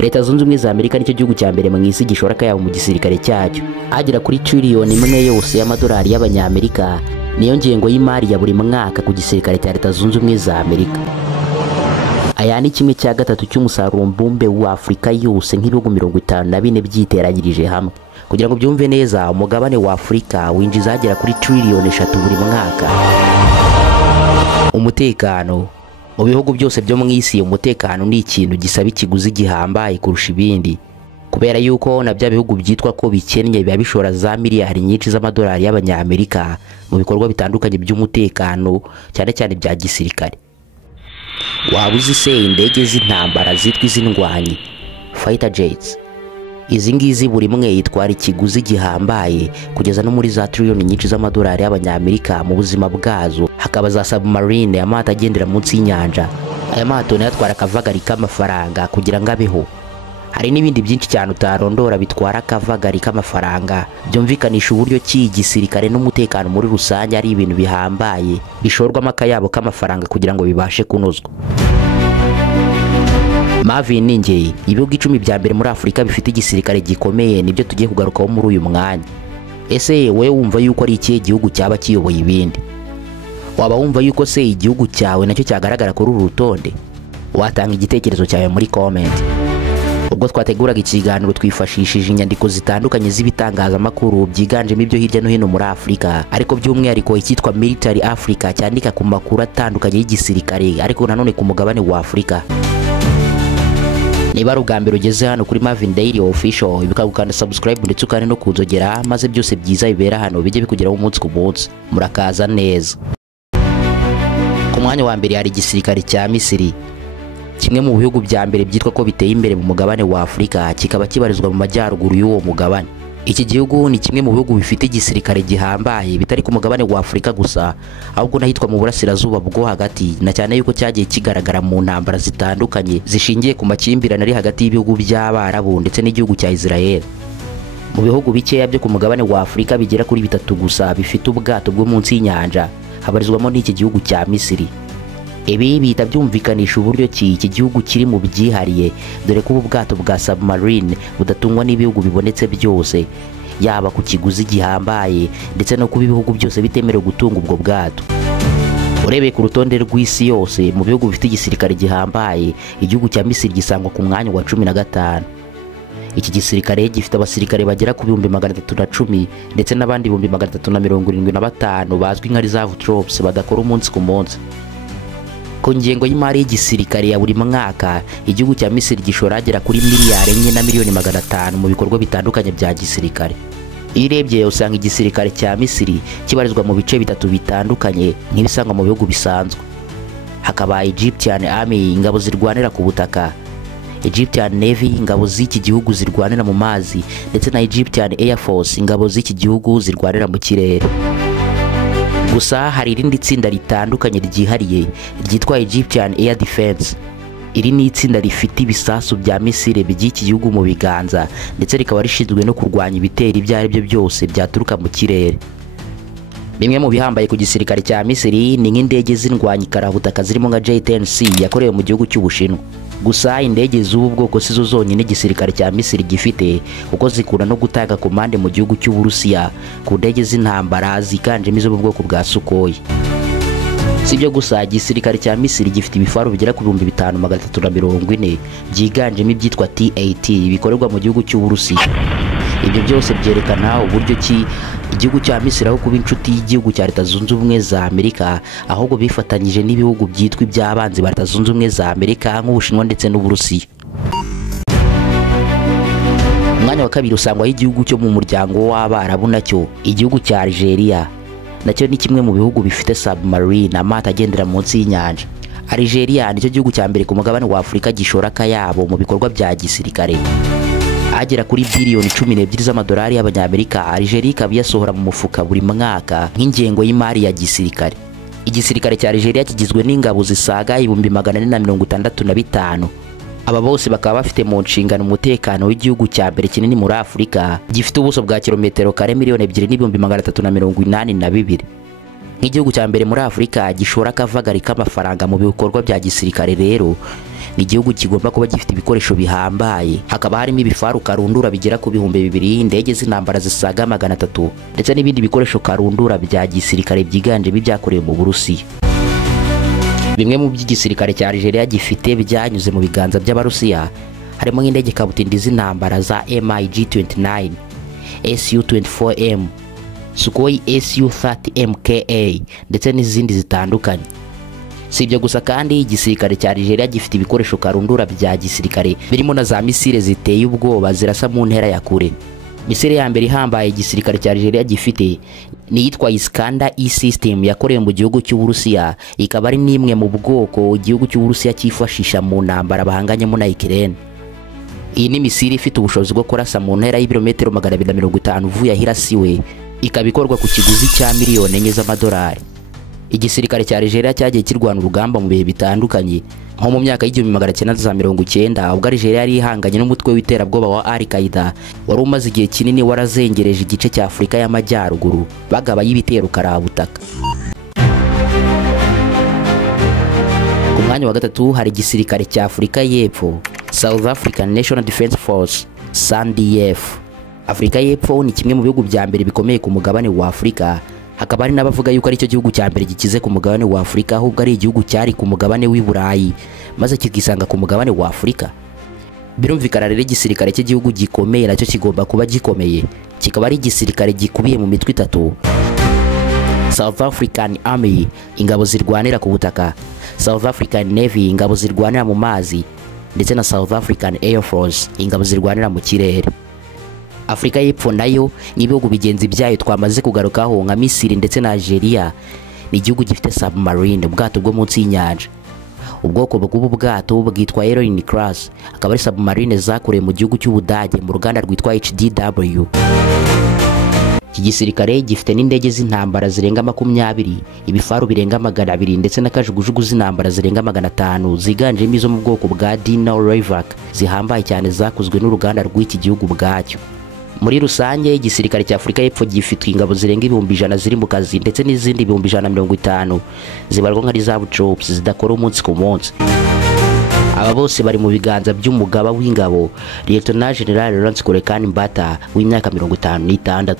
Leta Zunze Ubumwe za Amerika nicyo gihugu cya mbere mu isi gishora akayabo mu gisirikare cyacyo, agera kuri trillion imwe yose y'amadolari y'abanyamerika. Niyo ngengo y'imari ya buri mwaka ku gisirikare cya Leta Zunze Ubumwe za Amerika. Aya ni kimwe cya gatatu cy'umusaruro mbumbe wa Afurika yose nk'ibihugu 54 byiteranyirije hamwe. Kugira ngo byumve neza, umugabane wa Afurika winjiza agera kuri trillion 3 buri mwaka. Umutekano. Mu bihugu byose byo mu isi, umutekano ni ikintu gisaba ikiguzi gihambaye kurusha ibindi, kubera yuko na bya bihugu byitwa ko bikennye biba bishora za miliyari nyinshi z'amadolari y'abanyamerika mu bikorwa bitandukanye by'umutekano, cyane cyane bya gisirikare. Waba uzi se indege z'intambara zitwa iz'indwanyi, fighter jets? Izi ngizi buri mwe yitwara ikiguzi gihambaye kugeza no muri za trillion nyinshi z'amadolari y'abanyamerika mu buzima bwazo. Hakaba za submarine, amato agendera munsi y'inyanja. Aya mato nayo atwara akavagari k'amafaranga kugira ngo abeho. Hari n'ibindi byinshi cyane utarondora bitwara akavagari k'amafaranga. Byumvikanisha uburyo ki igisirikare n'umutekano muri rusange ari ibintu bihambaye bishorwamo akayabo k'amafaranga kugira ngo bibashe kunozwa. Marvin Ninge, ibihugu 10 bya mbere muri Afurika bifite igisirikare gikomeye nibyo tugiye kugarukaho muri uyu mwanya. Ese wowe wumva yuko ari ikihe gihugu cyaba kiyoboye ibindi? Waba wumva yuko se igihugu cyawe nacyo cyagaragara kuri uru rutonde? Watanga igitekerezo cyawe muri comment. Ubwo twateguraga ikiganiro twifashishije inyandiko zitandukanye z'ibitangazamakuru byiganjemo ibyo hirya no hino muri Afurika, ariko by'umwihariko icyitwa Military Africa cyandika ku makuru atandukanye y'igisirikare ariko nanone ku mugabane wa Afurika. Niba rugambiro ugeze hano kuri Marvin Daily Official, ibuka gukanda subscribe ndetse ukane no kunzogera, maze byose byiza bibera hano bijye bikugeraho umunsi ku munsi. Murakaza neza. Ku mwanya wa mbere hari igisirikare cya Misiri, kimwe mu bihugu bya mbere byitwa ko biteye imbere mu mugabane wa Afurika, kikaba kibarizwa mu majyaruguru y'uwo mugabane. Iki gihugu ni kimwe mu bihugu bifite igisirikare gihambaye bitari ku mugabane wa Afurika gusa, ahubwo nahitwa mu burasirazuba bwo hagati, na cyane yuko cyagiye kigaragara mu ntambara zitandukanye zishingiye ku makimbirane ari hagati y'ibihugu by'Abarabu ndetse n'igihugu cya Israel. Mu bihugu bikeya byo ku mugabane wa Afurika bigera kuri 3 gusa bifite ubwato bwo munsi y'inyanja, habarizwamo n'iki gihugu cya Misiri. Ibi bihita byumvikanisha uburyo ki iki gihugu kiri mu byihariye, dore ko ubu bwato bwa submarine budatungwa n'ibihugu bibonetse byose, yaba ku kiguzi gihambaye ndetse no kuba ibihugu byose bitemerewe gutunga ubwo bwato. Urebeye ku rutonde rw'isi yose mu bihugu bifite igisirikare gihambaye, igihugu cya Misiri gisangwa ku mwanya wa 15. Iki gisirikare gifite abasirikare bagera ku 310 ndetse n'abandi 375 bazwi nka reserve troops badakora umunsi ku munsi. Ku ngengo y'imari y'igisirikare ya buri mwaka, igihugu cya Misiri gishora agera kuri miliyari 4 na miliyoni 500 mu bikorwa bitandukanye bya gisirikare. Iyo urebye usanga igisirikare cya Misiri kibarizwa mu bice bitatu bitandukanye nk'ibisangwa mu bihugu bisanzwe. Hakaba Egyptian Army, ingabo zirwanira ku butaka, Egyptian Navy, ingabo z'iki gihugu zirwanira mu mazi, ndetse na Egyptian Air Force, ingabo z'iki gihugu zirwanira mu kirere. Gusa hari irindi tsinda ritandukanye ryihariye ryitwa Egyptian Air Defense. Iri ni itsinda rifite ibisasu bya Misiri by'iki gihugu mu biganza, ndetse rikaba rishinzwe no kurwanya ibitero ibyo ari byo byose byaturuka mu kirere. Bimwe mu bihambaye ku gisirikare cya Misiri ni nk'indege z'indwanyi karabutaka zirimo nka J-10C yakorewe mu gihugu cy'Ubushinwa. Gusa indege z'ubu bwoko sizo zonyine igisirikare cya Misiri gifite, kuko zikunda no gutanga komande mu gihugu cy'Uburusiya ku ndege z'intambara zikanjemo izo mu bwoko bwa Sukhoi. Sibyo gusa, igisirikare cya Misiri gifite ibifaru bigera ku 5340 byiganjemo ibyitwa T-80 bikorerwa mu gihugu cy'Uburusiya. Ibyo byose byerekana uburyo ki igihugu cya Misiri aho kuba inshuti y'igihugu cya Leta Zunze Ubumwe za Amerika, ahubwo bifatanyije n'ibihugu byitwa iby'abanzi ba Leta Zunze Ubumwe za Amerika nk'Ubushinwa ndetse n'Uburusiya. Umwanya wa kabiri usangwaho igihugu cyo mu muryango w'Abarabu, nacyo igihugu cya Algeria. Nacyo ni kimwe mu bihugu bifite submarine, amato agendera munsi y'inyanja. Algeria nicyo gihugu cya mbere ku mugabane wa Afurika gishora akayabo mu bikorwa bya gisirikare. Agera kuri biliyoni 12 z'amadolari y'abanyamerika, Algeria ikaba yasohora mu mufuka buri mwaka nk'ingengo y'imari ya gisirikare. Igisirikare cya Algeria kigizwe n'ingabo zisaga 465. Aba bose bakaba bafite mu nshingano umutekano w'igihugu cya mbere kinini muri Afurika, gifite ubuso bwa kilometero kare 2,382. Nk'igihugu cya mbere muri Afurika gishora akavagari k'amafaranga mu bikorwa bya gisirikare rero, ni igihugu kigomba kuba gifite ibikoresho bihambaye, hakaba harimo ibifaru karundura bigera ku 2,000, indege z'intambara zisaga 300 ndetse n'ibindi bikoresho karundura bya gisirikare byiganjemo ibyakorewe mu Burusiya. Bimwe mu by'igisirikare cya Algeria gifite byanyuze mu biganza by'Abarusiya harimo nk'indege kabutindi z'intambara za MiG-29, Su-24M, Sukhoi Su-30MKA ndetse n'izindi zitandukanye. Si ibyo gusa kandi igisirikare cya Algeria gifite ibikoresho karundura bya gisirikare birimo na za misile ziteye ubwoba zirasa mu ntera ya kure. Misile ya mbere ihambaye igisirikare cya Algeria gifite ni yitwa Iskander E-system yakorewe mu gihugu cy'Uburusiya, ikaba ari nimwe mu bwoko igihugu cy'Uburusiya cyifashisha mu ntambara bahanganyemo na Ukraine. Iyi ni misile ifite ubushobozi bwo kurasa mu ntera y'ibirometero 250 uvuye ahirasiwe, ikaba ikorwa ku kiguzi cya miliyoni 4 z'amadolari. Igisirikare cya Algeria cyagiye kirwana urugamba mu bihe bitandukanye, nko mu myaka y'1990 ubwo Algeria yari ihanganye n'umutwe w'iterabwoba wa Al-Qaeda wari umaze igihe kinini warazengereje igice cya Afurika y'Amajyaruguru bagaba y'ibitero karabutaka. Ku mwanya wa gatatu hari igisirikare cya Afurika y'Epfo, South African National Defense Force SANDF. Afurika y'Epfo ni kimwe mu bihugu bya mbere bikomeye ku mugabane wa Afurika, hakaba hari n'abavuga yuko ari cyo gihugu cya mbere gikize ku mugabane wa Afurika, ahubwo ari igihugu cyari ku mugabane w'i Burayi maze kikisanga ku mugabane wa Afurika. Birumvikana rero igisirikare cy'igihugu gikomeye nacyo kigomba kuba gikomeye, kikaba ari igisirikare gikubiye mu mitwe itatu: South African Army, ingabo zirwanira ku butaka; South African Navy, ingabo zirwanira mu mazi; ndetse na South African Air Force, ingabo zirwanira mu kirere. Afurika y'Epfo nayo n'ibihugu bigenzi byayo twamaze kugarukaho nka Misiri ndetse na Algeria, ni igihugu gifite submarine, ubwato bwo munsi y'inyanja. Ubwoko bw'ubu bwato bwitwa Heroine Class, akaba ari submarine zakorewe mu gihugu cy'Ubudage mu ruganda rwitwa HDW. Iki gisirikare gifite n'indege z'intambara zirenga 20, ibifaru birenga 200 ndetse n'akajugujugu z'intambara zirenga 500 ziganjemo izo mu bwoko bwa Dino Rayvac zihambaye cyane zakozwe n'uruganda rw'iki gihugu bwacyo. Muri rusange igisirikare cya Afurika y'Epfo gifite ingabo zirenga 100,000 ziri mu kazi ndetse n'izindi 150 zibarwa nka reserve troops zidakora umunsi ku munsi. Aba bose bari mu biganza by'umugaba w'ingabo Lieutenant General Lawrence Kolekani Mbata w'imyaka 56.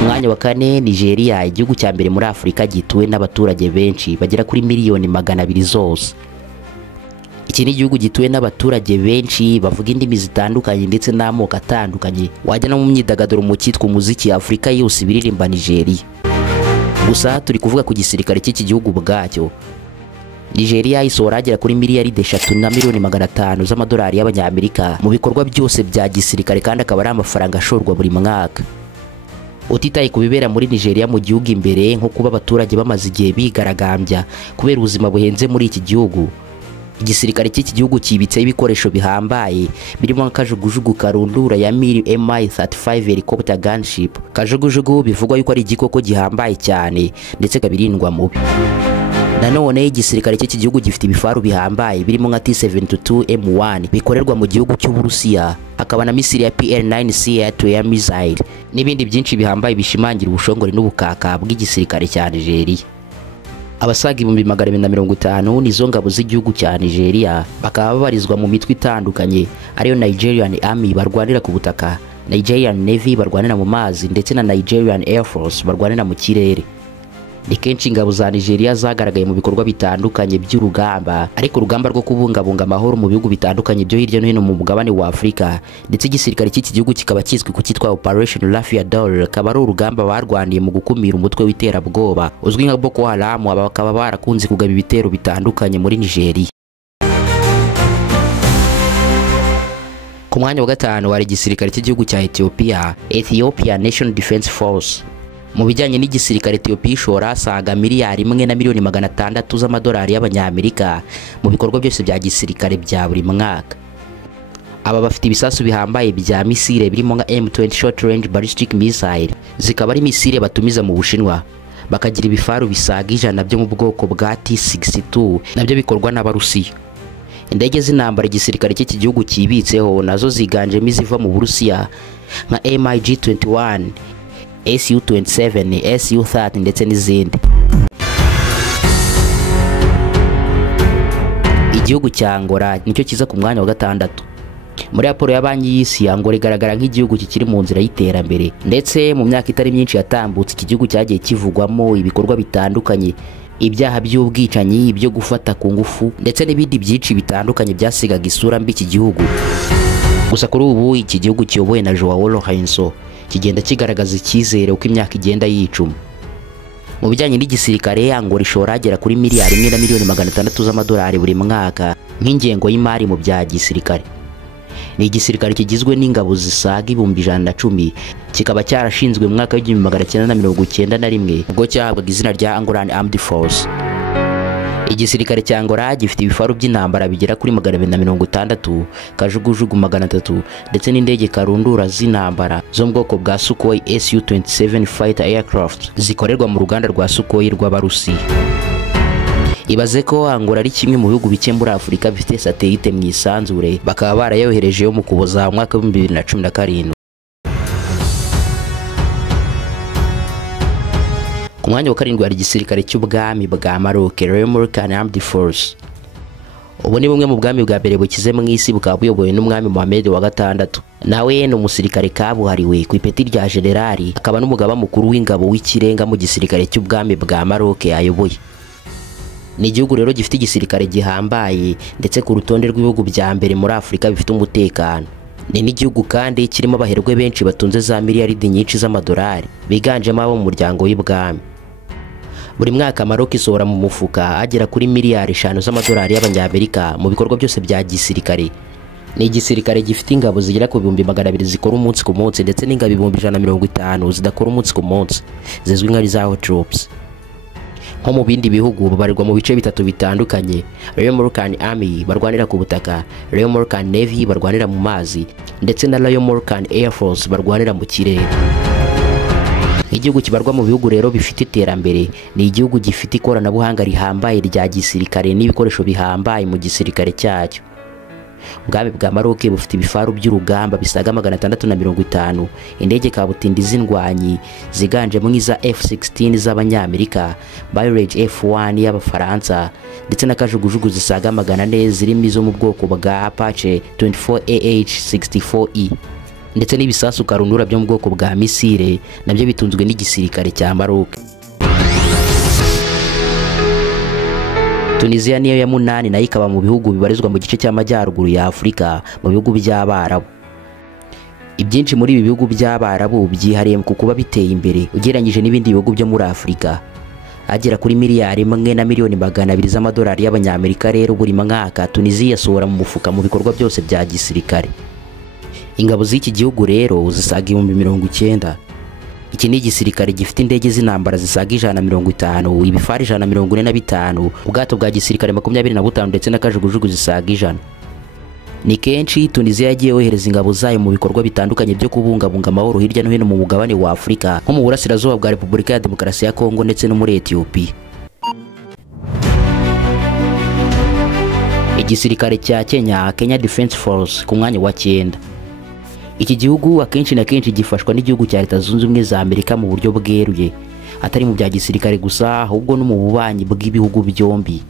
Umwanya wa kane, Nigeria, igihugu cya mbere muri Afurika gituwe n'abaturage benshi bagera kuri miliyoni 200 zose. Iki ni igihugu gituwe n'abaturage benshi bavuga indimi zitandukanye ndetse n'amoko atandukanye, wajya no mu myidagaduro mu cyitwa umuziki Afurika yose biririmba Nigeria. Gusa turi kuvuga ku gisirikare cy'iki gihugu bwacyo. Nigeria isohora agera kuri miliyaride 3,500,000 z'amadolari y'Abanyamerika mu bikorwa byose bya gisirikare, kandi akaba ari amafaranga ashorwa buri mwaka. Utitaye ku bibera muri Nigeria mu gihugu imbere, nko kuba abaturage bamaze igihe bigaragambya kubera ubuzima buhenze muri iki gihugu, igisirikare cy'iki gihugu kibitseho ibikoresho bihambaye birimo nk'akajugujugu karundura ya Mi-35 helicopter gunship. Kajugujugu bivugwa yuko ari igikoko gihambaye cyane ndetse kabirindwa mubi. Nanone igisirikare cy'iki gihugu gifite ibifaru bihambaye birimo nka T-72M1 bikorerwa mu gihugu cy'Uburusiya, hakaba na misile ya PL-9C air missile n'ibindi byinshi bihambaye bishimangira ubushongore n'ubukaka bw'igisirikare cya Nigeria. Abasaga 250 nizo ngabo z'igihugu cya Nigeria, bakaba babarizwa mu mitwe itandukanye ariyo Nigerian Army barwanira ku butaka, Nigerian Navy barwanira mu mazi ndetse na Nigerian Air Force barwanira mu kirere. Ni kenshi ingabo za Nigeria zagaragaye mu bikorwa bitandukanye by'urugamba, ariko urugamba rwo kubungabunga amahoro mu bihugu bitandukanye byo hirya no hino mu mugabane wa Afurika, ndetse igisirikare cy'iki gihugu kikaba kizwi ku cyitwa Operation Lafia Dole, akaba ari urugamba barwaniye mu gukumira umutwe w'iterabwoba uzwi nka Boko Haram, bakaba barakunze kugaba ibitero bitandukanye muri Nigeria. Ku mwanya wa gatanu hari igisirikare cy'igihugu cya Ethiopia National Defense Force. Mu bijyanye n'igisirikare, Ethiopia ishora asaga miliyari 1,600,000 z'amadolari y'Abanyamerika mu bikorwa byose bya gisirikare bya buri mwaka. Aba bafite ibisasu bihambaye bya misile birimo nka M20 short range ballistic missile, zikaba ari misile batumiza mu Bushinwa, bakagira ibifaru bisaga 100 byo mu bwoko bwa T-62 nabyo bikorwa n'Abarusiya. Indege z'intambara igisirikare cy'iki gihugu kibitseho nazo ziganjemo iziva mu Burusiya nka MiG-21, Su-27, Su-30 ndetse n'izindi. igihugu cya Angola nicyo kiza ku mwanya wa gatandatu. Muri raporo ya banki y'isi, Angola igaragara nk'igihugu kikiri mu nzira y'iterambere, ndetse mu myaka itari myinshi yatambutse iki gihugu cyagiye kivugwamo ibikorwa bitandukanye, ibyaha by'ubwicanyi, ibyo gufata ku ngufu ndetse n'ibindi byinshi bitandukanye byasigaga isura mbi iki gihugu. Gusa kuri ubu iki gihugu kiyobowe na Joao Lourenço kigenda kigaragaza icyizere uko imyaka igenda yicuma. Mu bijyanye n'igisirikare, Angola ishora agera kuri miliyari 1 na miliyoni 600 z'amadolari buri mwaka nk'ingengo y'imari mu bya gisirikare. Ni igisirikare kigizwe n'ingabo zisaga 110,000, kikaba cyarashinzwe mu mwaka w'1991 ubwo cyahabwaga izina rya Angolan Armed Force. Igisirikare cya Angola gifite ibifaru by'intambara bigera kuri 260, kajugujugu 300 ndetse n'indege karundura z'intambara zo mu bwoko bwa Sukhoi Su-27 fighter aircraft zikorerwa mu ruganda rwa Sukhoi rw'Abarusiya. Ibaze ko Angola ari kimwe mu bihugu bike muri Afurika bifite satellite mu isanzure, bakaba barayoherejeyo mu Kuboza mu mwaka wa 2017. Ku mwanya wa 7 hari igisirikare cy'ubwami bwa Maroc, Royal Moroccan Armed Force. Ubu ni bumwe mu bwami bwa mbere bukize mu isi, bukaba buyobowe n'umwami Mohamed wa gatandatu. Nawe ni umusirikare kabuhariwe ku ipeti rya generali, akaba n'umugaba mukuru w'ingabo w'ikirenga mu gisirikare cy'ubwami bwa Maroc ayoboye. Ni igihugu rero gifite igisirikare gihambaye ndetse ku rutonde rw'ibihugu bya mbere muri Afurika bifite umutekano. Ni n'igihugu kandi kirimo abaherwe benshi batunze za miliyaridi nyinshi z'amadolari, biganjemo abo mu muryango w'ibwami. Buri mwaka Maroc isohora mu mufuka agera kuri miliyari 5 z'amadolari y'abanyamerika mu bikorwa byose bya gisirikare. Ni igisirikare gifite ingabo zigera ku 200,000 zikora umunsi ku munsi ndetse n'ingabo 150 zidakora umunsi ku munsi, zizwi nka reserve troops. Nko mu bindi bihugu babarirwa mu bice bitatu bitandukanye: Royal Moroccan Army barwanira ku butaka, Royal Moroccan Navy barwanira mu mazi, ndetse na Royal Moroccan Air Force barwanira mu kirere. Igihugu kibarwa mu bihugu rero bifite iterambere, ni igihugu gifite ikoranabuhanga rihambaye rya gisirikare n'ibikoresho bihambaye mu gisirikare cyacyo. Ubwami bwa Maroc bufite ibifaru by'urugamba bisaga 650, indege kabutindi z'indwanyi ziganjemo nk'iza F-16 z'abanyamerika, Mirage F1 y'abafaransa, ndetse n'akajugujugu zisaga 400 zirimo izo mu bwoko bwa Apache 24AH-64E, ndetse n'ibisasu karundura byo mu bwoko bwa misile nabyo bitunzwe n'igisirikare cya Maroc. Tunisia niyo ya 8 nayo ikaba mu bihugu bibarizwa mu gice cy'amajyaruguru ya Afurika mu bihugu by'Abarabu. Ibyinshi muri ibi bihugu by'Abarabu byihariye ku kuba biteye imbere ugereranyije n'ibindi bihugu byo muri Afurika. Agera kuri miliyari 1 na miliyoni 200 z'amadolari y'abanyamerika rero buri mwaka Tunisia yasohora mu mufuka mu bikorwa byose bya gisirikare. Ingabo z'iki gihugu rero zisaga 90,000. Iki ni igisirikare gifite indege z'intambara zisaga 150, ibifari 145, ubwato bwa gisirikare 25 ndetse n'akajugujugu zisaga 100. Ni kenshi Tunisia yagiye yohereza ingabo zayo mu bikorwa bitandukanye byo kubungabunga amahoro hirya no hino mu mugabane wa Afurika, nko mu burasirazuba bwa Repubulika ya Demokarasi ya Kongo ndetse no muri Ethiopia. Igisirikare cya Kenya, Kenya Defense Force, ku mwanya wa 9. Iki gihugu akenshi na kenshi gifashwa n'igihugu cya Leta Zunze Ubumwe za Amerika mu buryo bweruye, atari mu bya gisirikare gusa ahubwo no mu bubanyi bw'ibihugu byombi.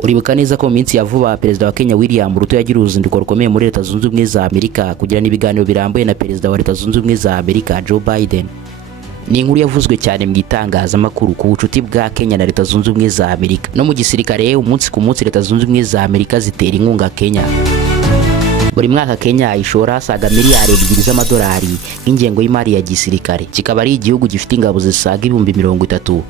Uribuka neza ko mu minsi ya vuba Perezida wa Kenya William Ruto yagira uruzinduko rukomeye muri Leta Zunze Ubumwe za Amerika kugira n'ibiganiro birambuye na Perezida wa Leta Zunze Ubumwe za Amerika Joe Biden. Ni inkuru yavuzwe cyane mu itangazamakuru ku bucuti bwa Kenya na Leta Zunze Ubumwe za Amerika. No mu gisirikare umunsi ku munsi Leta Zunze Ubumwe za Amerika zitera inkunga Kenya. Buri mwaka Kenya ishora asaga miliyari 2 z'amadolari nk'ingengo y'imari ya gisirikare. Kikaba ari igihugu gifite ingabo zisaga 30,000.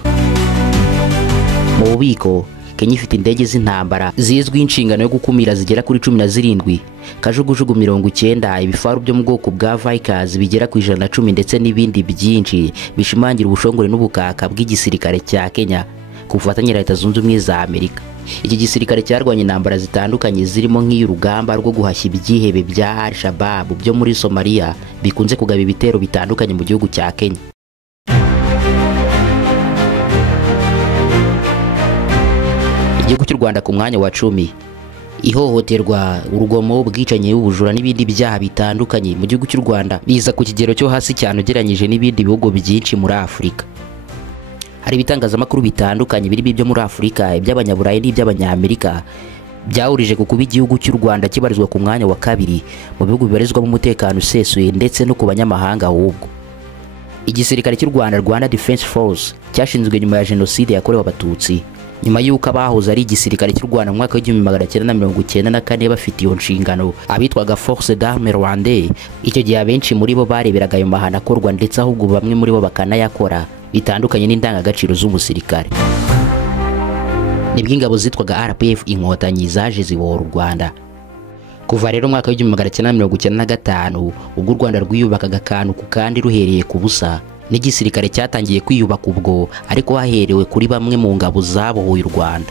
Mu bubiko Kenya ifite indege z'intambara zizwi inshingano yo gukumira zigera kuri 17, kajugujugu 90, ibifaru byo mu bwoko bwa Vikers bigera ku 110 ndetse n'ibindi byinshi bishimangira ubushongore n'ubukaka bw'igisirikare cya Kenya ku bufatanye na Leta Zunze Ubumwe za Amerika. Iki gisirikare cyarwanye intambara zitandukanye zirimo nk'iy'urugamba rwo guhashya ibyihebe bya Al-Shabaab byo muri Somalia bikunze kugaba ibitero bitandukanye mu gihugu cya Kenya. Igihugu cy'u Rwanda ku mwanya wa 10. Ihohoterwa, urugomo, ubwicanyi, ubujura n'ibindi byaha bitandukanye mu gihugu cy'u Rwanda biza ku kigero cyo hasi cyane ugereranyije n'ibindi bihugu byinshi muri Afurika. Hari ibitangazamakuru bitandukanye birimo ibyo muri Afurika, iby'abanyaburayi n'iby'abanyamerika byahurije ku kuba igihugu cy'u Rwanda kibarizwa ku mwanya wa kabiri mu bihugu bibarizwamo umutekano usesuye ndetse no ku banyamahanga. Ahubwo igisirikare cy'u Rwanda, Rwanda Defense Force, cyashinzwe nyuma ya jenoside yakorewe abatutsi, nyuma y'uko abahoze ari igisirikare cy'u Rwanda mu mwaka w'1994 bafite iyo nshingano abitwaga Force d'Armée Rwandais. Icyo gihe abenshi muri bo bareberaga ayo mahano akorwa ndetse ahubwo bamwe muri bo bakanayakora bitandukanye n'indangagaciro z'umusirikare. Nibwo ingabo zitwaga RPF Inkotanyi zaje zibohora u Rwanda. Kuva rero mwaka w'1995 ubwo u Rwanda rwiyubakaga akantu ku kandi ruhereye ku busa, n'igisirikare cyatangiye kwiyubaka ubwo, ariko haherewe kuri bamwe mu ngabo zabohoye u Rwanda.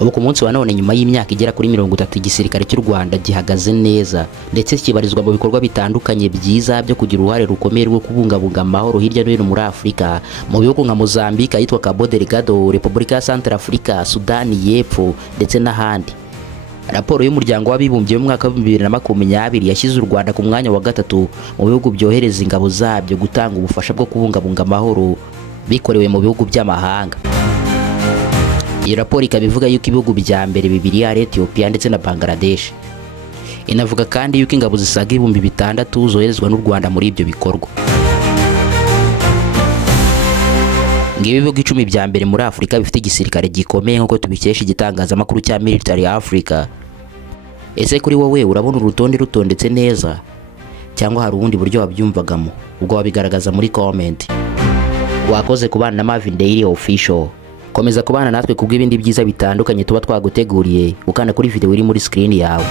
Ubu ku munsi wa none nyuma y'imyaka igera kuri 30 igisirikare cy'u Rwanda gihagaze neza ndetse kibarizwa mu bikorwa bitandukanye byiza byo kugira uruhare rukomeye rwo kubungabunga amahoro hirya no hino muri Afurika, mu bihugu nka Mozambique, ahitwa Cabo Delgado, Repubulika ya Centrafrica, Sudani y'Epfo ndetse n'ahandi. Raporo y'umuryango w'abibumbye mu mwaka wa 2020 yashyize u Rwanda ku mwanya wa 3 mu bihugu byohereza ingabo zabyo gutanga ubufasha bwo kubungabunga amahoro bikorewe mu bihugu by'amahanga. Iyi raporo ikaba ivuga yuko ibihugu bya mbere bibiri ari Ethiopia ndetse na Bangladesh. Inavuga kandi yuko ingabo zisaga 6,000 zoherezwa n'u Rwanda muri ibyo bikorwa. Ngibi bihugu 10 bya mbere muri Afurika bifite igisirikare gikomeye nk'uko tubikesha igitangazamakuru cya Military Africa. Ese kuri wowe urabona urutonde rutondetse neza cyangwa hari ubundi buryo wabyumvagamo? Ubwo wabigaragaza muri comment. Wakoze kubana na Marvin Daily Official. Komeza kubana natwe kubw'ibindi byiza bitandukanye tuba twaguteguriye ukanda kuri video iri muri screen yawe.